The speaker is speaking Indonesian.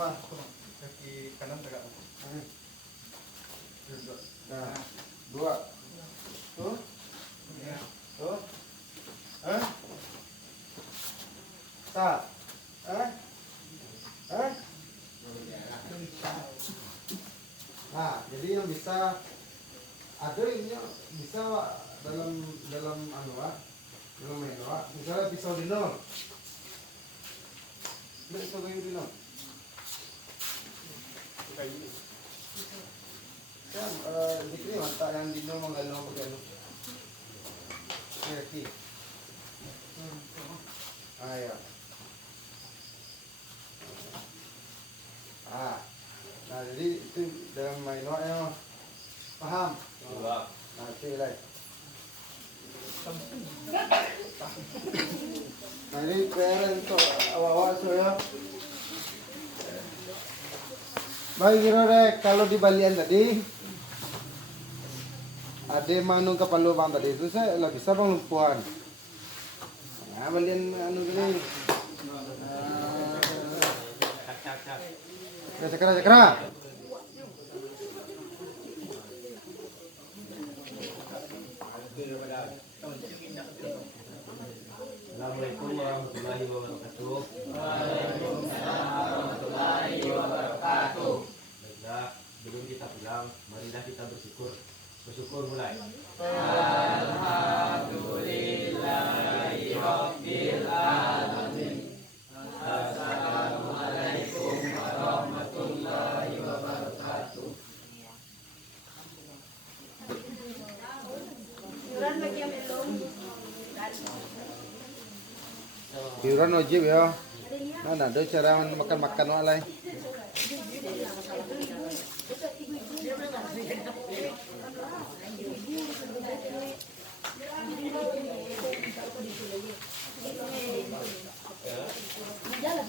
Pertama, kaki kanan tegak. Nah, 2. Tuh. Tuh. Tak. Nah, jadi yang bisa ada ini bisa Wak, dalam anu Wak, dalam main Wak. Misalnya pisau di nol. Pisau kayu di nol. Kayu. Kan dikini mata yang di nol menggalung pakai anu. Kaki. Ayo. Nah jadi itu dalam main Waknya paham? Nah oke lah. Nah ini PR untuk awal-awal saya. Baik kira deh kalau di balian tadi ada manung kapal lubang tadi itu saya lah bisa bang lumpuhan. Nah balian anu gini. Cakra. Assalamualaikum warahmatullahi wabarakatuh. Waalaikumsalam warahmatullahi wabarakatuh. Baiklah, sebelum kita pulang, marilah kita bersyukur. Bersyukur mulai. Alhamdulillahi rabbil alamin. Assalamualaikum warahmatullahi wabarakatuh. Iuran wajib ya. Nah, ada cara makan walai. Jalan.